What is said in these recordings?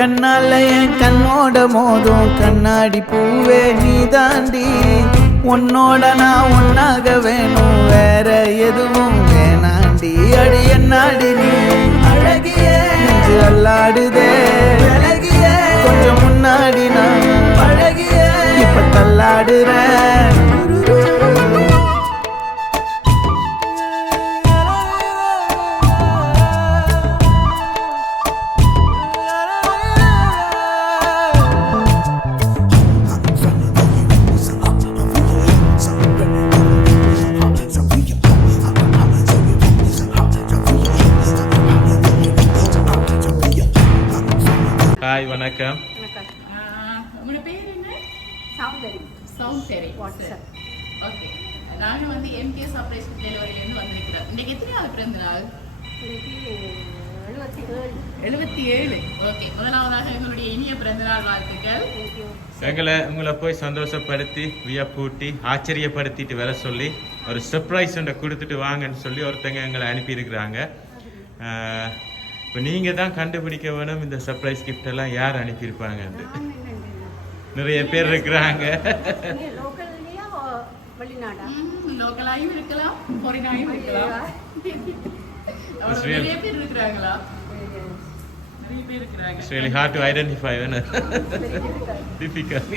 கண்ணால என் கண்ணோட மோதும் கண்ணாடி பூவே நீ தாண்டி உன்னோட நான் ஒன்னாக வேணும் வேற எதுவும் வேணாண்டி அடி என்னாடி நீ அழகிய நெஞ்சு அல்லாடுதே அழகிய கொஞ்சம் முன்னாடி நான் அழகிய இப்ப தள்ளாடுறேன் ஹாய் வணக்கம். உங்களோட பேர் என்ன? சௌந்தரி. சௌந்தரி. வாட்ஸ்அப். ஓகே. நாங்க வந்து எம்கே சர்ப்ரைஸ் டெலிவரியிலேருந்து வந்திருக்கிறோம். இன்னைக்கு எத்தனையாவது பிறந்த நாள்? இன்னைக்கு 77. 77. ஓகே. முதலாவதாக எங்களுடைய இனிய பிறந்த நாள் வாழ்த்துக்கள். உங்களை போய் சந்தோஷப்படுத்தி வியப்பூட்டி ஆச்சரியப்படுத்திட்டு வர சொல்லி ஒரு சர்ப்ரைஸ் ஒன்றை கொடுத்துட்டு வாங்கன்னு சொல்லி ஒருத்தங்க எங்களை அனுப்பியிருக்கிறாங்க. இப்போ நீங்கள் தான் கண்டுபிடிக்க வேணும் இந்த சர்ப்ரைஸ் கிஃப்ட் எல்லாம் யார் அனுப்பியிருப்பாங்க. நிறைய பேர் இருக்கிறாங்க. லோக்கலாயும் இருக்கலாம், ஃபாரினாயும் இருக்கலாம். நிறைய பேர் இருக்கிறாங்களா? நிறைய பேர் இருக்கிறாங்க. It's really hard to identify. Difficult.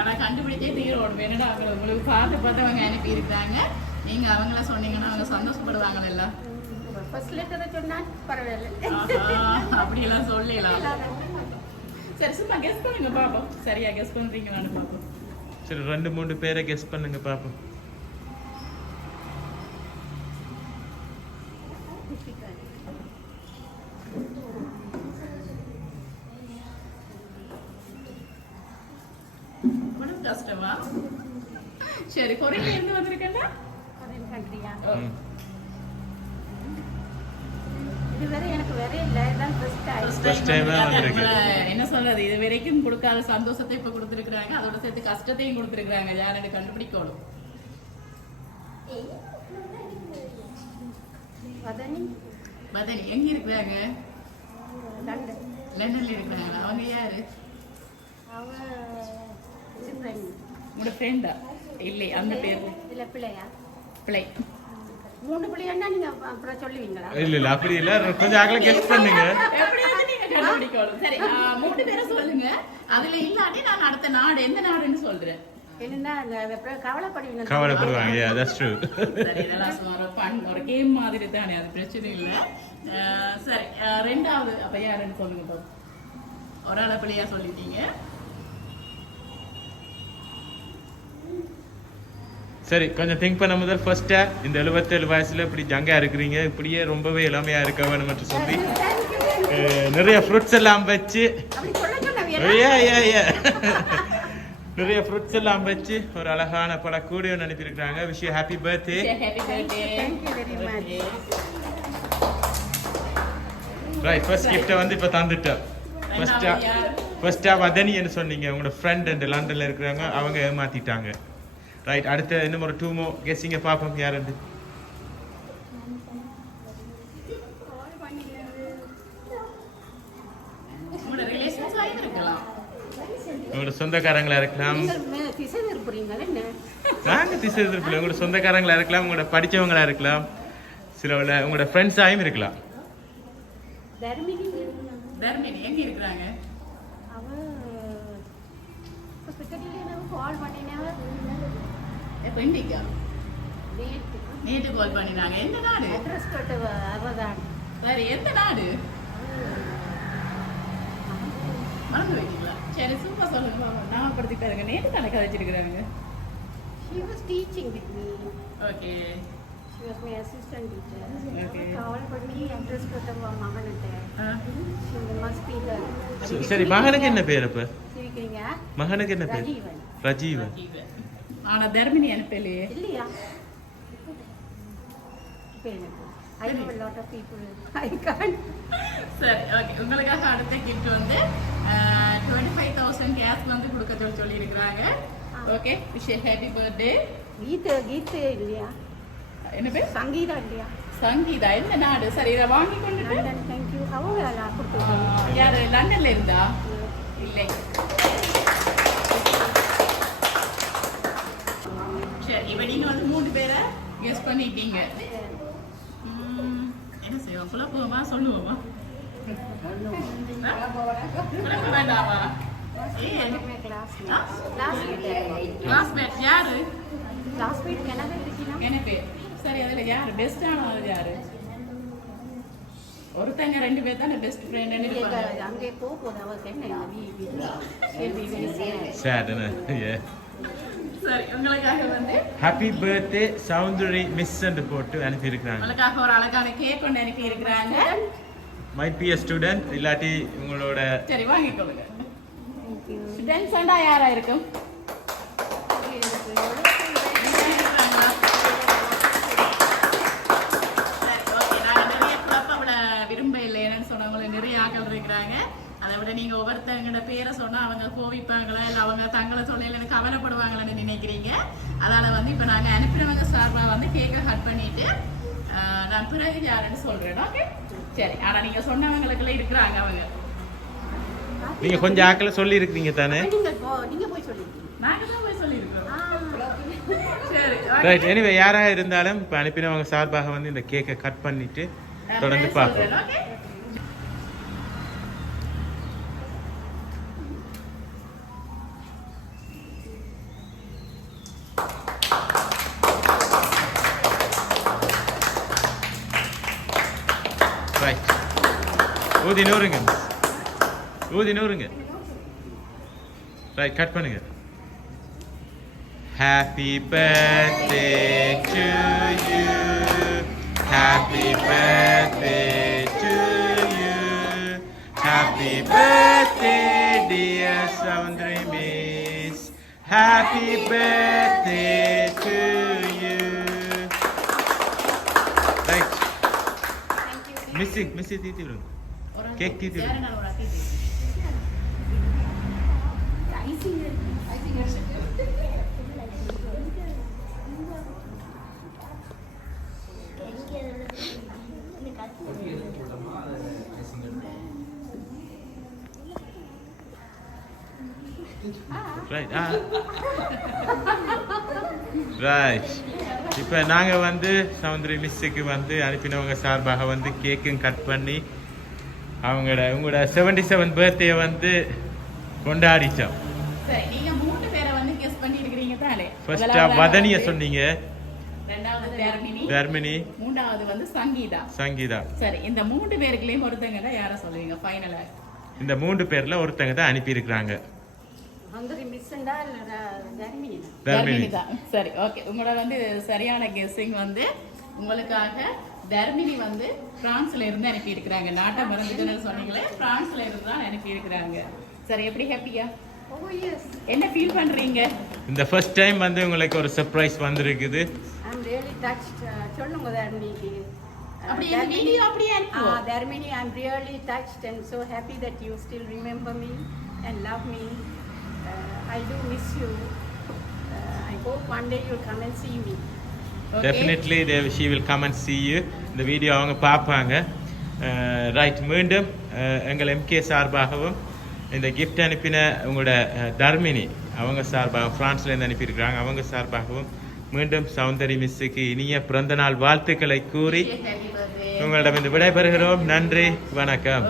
ஆனா கண்டுபிடிச்சே தீரோடு வேணும்னா உங்களுக்கு பார்த்து அவங்க அனுப்பி இருக்கிறாங்க. நீங்க அவங்கள சொன்னீங்கன்னா அவங்க சந்தோஷப்படுவாங்க எல்லாம். ஃபர்ஸ்ட் லெட்டரை சொன்னா பரவாயில்லை. அப்படியெல்லாம் சொல்லலாம். சரி சும்மா கெஸ் பண்ணுங்க பாப்போம். சரியா கெஸ் பண்றீங்களான்னு பாப்போம். சரி 2-3 பேரை கெஸ் பண்ணுங்க பாப்போம். கஷ்டமா? சரி கொரியால இருந்து வந்திருக்கேன்னா ஃபாரின் கண்ட்ரியா? இதுவரை எனக்கு வேற இல்ல. இதான் ஃபர்ஸ்ட் டைம் என்ன சொல்றது, இது வரைக்கும் கொடுக்காத சந்தோஷத்தை இப்ப கொடுத்திருக்காங்க. அதோட சேர்த்து கஷ்டத்தையும் கொடுத்திருக்காங்க. யாரை கண்டுபிடிக்கணும்? வதனி எங்க இருக்கிறாங்க? லண்டன்ல இருக்கிறாங்களா? அவங்க யாரு? உங்களோட ஃப்ரெண்டா? இல்லை அந்த பேர் இல்ல பிள்ளையா? பிள்ளை. 3 பிள்ளைன்னா நீங்க அப்புறம் சொல்லுவீங்களா? இல்ல அப்படி இல்ல, கொஞ்சம் அகல கெஸ் பண்ணுங்க. எப்படியாவது நீங்க கண்டுபிடிக்கணும். சரி 3 பேரை சொல்லுங்க. அதுல இல்லாட்டி நான் அடுத்த நாடு எந்த நாடுன்னு சொல்றேன். என்னன்னா கவலைப்படுவீங்க. கவலைப்படுவாங்க. Yeah, that's true. சரி இதெல்லாம் ஒரு ஃபன் ஒரு கேம் மாதிரி தானே, அது பிரச்சனை இல்ல. சரி ரெண்டாவது அப்ப யாருன்னு சொல்லுங்க பாப்போம். ஒரு ஆளை பிள்ளையா சொல்லிட்டீங்க. சரி கொஞ்சம் திங்க் பண்ண முதல் ஃபர்ஸ்டா இந்த 77 வயசுல இப்படி ஜங்கா இருக்கிறீங்க, இப்படியே ரொம்பவே இளமையா இருக்க வேணும் என்று சொல்லி நிறைய ஃப்ரூட்ஸ் எல்லாம் வச்சு நிறைய ஃப்ரூட்ஸ் எல்லாம் வச்சு ஒரு அழகான பல கூடையை அனுப்பியிருக்கிறாங்க. Wish you happy birthday. Right first கிஃப்ட்டை வந்து இப்போ தந்துட்டோம். ஃபர்ஸ்டா வதனின்னு சொன்னீங்க, உங்களோட ஃப்ரெண்ட் அண்ட் லண்டன்ல இருக்கிறாங்க, அவங்க ஏமாத்திட்டாங்க. ரைட் அடுத்த இன்னும் ஒரு 2 more கெஸ்ஸிங்க பாப்போம் யாருன்னு. உங்களோட சொந்தக்காரங்களா இருக்கலாம். நாங்க திசை திருப்பல. உங்களோட சொந்தக்காரங்களா இருக்கலாம், உங்களோட படிச்சவங்களா இருக்கலாம், சில உங்களோட ஃப்ரெண்ட்ஸாயும் இருக்கலாம். தர்மினி எங்க இருக்கிறாங்க? நேற்று கால் பண்ணினாங்க. எந்த நாடு? சரி எந்த நாடு மறந்து வைக்கீங்களா? சரி சூப்பர் சொல்லுங்க. ஞாபகப்படுத்திட்டாருங்க. நேற்று தானே கதைச்சிருக்கிறாங்க. She was teaching with me. Okay. She was my assistant teacher. Okay. Call பண்ணி அட்ரஸ் கொடுத்தவங்க மகனுக்கு. She must be the. சரி மகனுக்கு என்ன பேர் அப்ப? சிரிக்கிறீங்க? மகனுக்கு என்ன பேர்? ரஜீவன். ஆனா தர்மினி அனுப்பலையே. இல்லையா? I know a lot of people. I can't. சரி ஓகே. உங்களுக்காக அடுத்த கிஃப்ட் வந்து 25,000 கேஷ் வந்து கொடுக்க சொல்லி இருக்கிறாங்க. Okay wish happy birthday. கீதே இல்லையா? என்ன பேர்? சங்கீதா இல்லையா? சங்கீதா என்ன நாடு? சரி இதை வாங்கி கொண்டுட்டு லண்டன் தேங்க்யூ அவங்க நான் கொடுத்து யாரு லண்டன்ல இருந்தா? இல்லை. சரி இப்ப நீங்க வந்து 3 பேரை கெஸ் பண்ணிட்டீங்க. என்ன செய்வோம்? குழப்பமா சொல்லுவோமா? குழப்ப வேண்டாமா? கிளாஸ்மேட் யாரு? கிளாஸ்மேட் கனவே இருக்கீங்க. எனக்கு சரி அதுல யாரு பெஸ்டானது யாரு? ஒருத்தங்க 2 பேர் தானே பெஸ்ட் ஃப்ரெண்ட் இருப்பாங்க. அங்கே போகுது அவருக்கு என்ன சரி உங்களுக்காக வந்து ஹாப்பி பர்த்டே சௌந்தரி மிஸ் என்று போட்டு அனுப்பி இருக்கிறாங்க. உங்களுக்காக ஒரு அழகான கேக் கொண்டு அனுப்பி இருக்கிறாங்க. மைட் பி a ஸ்டூடெண்ட் இல்லாட்டி உங்களோட சரி வாங்கிக்கொள்ளுங்க. ஸ்டூடெண்ட்ஸ் அண்டா யாரா இருக்கும்? விரும்ப இல்லை என்னன்னு சொன்னவங்களை நிறைய ஆக்கள் இருக்கிறாங்க. அதை விட நீங்க ஒவ்வொருத்தவங்களோட பேரை சொன்னா அவங்க கோவிப்பாங்களா இல்ல அவங்க தங்களை சொல்லையில கவலைப்படுவாங்களான்னு நினைக்கிறீங்க. அதனால வந்து இப்ப நாங்க அனுப்பினவங்க சார்பா வந்து கேக்கை கட் பண்ணிட்டு நான் பிறகு யாருன்னு சொல்றேன். ஓகே சரி. ஆனா நீங்க சொன்னவங்களுக்குள்ள இருக்கிறாங்க அவங்க. நீங்க கொஞ்சம் ஆக்கல சொல்லி இருக்கீங்க தானே? நீங்க போய் சொல்லிருக்கீங்க. நாங்க தான் போய் சொல்லியிருக்கோம். சரி ரைட். எனிவே யாராக இருந்தாலும் இப்போ அனுப்பினவங்க சார்பாக வந்து இந்த கேக்கை கட் பண்ணிட்டு தொடர்ந்து பார்ப்போம். Okay right. ஊதி நூறுங்க. ஊதி நூறுங்க. ரைட் கட் பண்ணுங்க. Happy birthday to you. Happy birthday to you. Happy birthday dear Soundry Miss. Happy birthday to you. Right. Missy தீத்தி விடுங்க. கேக் தீத்தி விடுங்க. Right. Right. இப்போ நாங்கள் வந்து சௌந்தரி மிஸ்ஸுக்கு வந்து அனுப்பினவங்க சார்பாக வந்து கேக்கும் கட் பண்ணி உங்களோட 77th பர்த்டே வந்து கொண்டாடிச்சோம். சரி நீங்க 3 பேரை வந்து கெஸ் பண்ணி இருக்கீங்க தானே? ஃபர்ஸ்டா வதனிய சொன்னீங்க, இரண்டாவது தர்மினி, மூன்றாவது வந்து சங்கீதா. சரி இந்த 3 பேருக்குலயும் ஒருத்தங்க யார சொல்லுவீங்க ஃபைனலா? இந்த 3 பேர்ல ஒருத்தங்க தான் அனுப்பி இருக்காங்க. தர்மினி தான். சரி ஓகே. உங்களோட வந்து சரியான கெஸ்ஸிங் வந்து உங்களுக்காக தர்மினி வந்து பிரான்ஸ்ல இருந்து அனுப்பி இருக்கிறாங்க. நாட்டை மறந்துட்டுன்னு சொன்னீங்களே, பிரான்ஸ்ல இருந்து தான் அனுப்பி இருக்கிறாங்க. சரி எப்படி ஹாப்பியா? என்ன ஃபீல் பண்றீங்க? இந்த ஃபர்ஸ்ட் டைம் வந்து உங்களுக்கு ஒரு சர்ப்ரைஸ் வந்திருக்குது. I'm really touched. சொல்லுங்க தர்மினிக்கு. அப்படி இந்த வீடியோ அப்படியே அனுப்புவோம். Dharmini, I'm really touched and so happy that you still remember me and love me. I do miss you. I hope one day you'll come and see me. Definitely she will come and see you. இந்த video அவங்க பார்ப்பாங்க. Right. மீண்டும் எங்கள் MK சார்பாகவும் இந்த gift அனுப்பின உங்களோட தர்மினி அவங்க சார்பாகவும் பிரான்ஸ்லேருந்து அனுப்பியிருக்கிறாங்க அவங்க சார்பாகவும் மீண்டும் சௌந்தரி மிஸ்ஸுக்கு இனிய பிறந்தநாள் வாழ்த்துக்களை கூறி உங்களிடம் இந்த விடைபெறுகிறோம். நன்றி, வணக்கம்.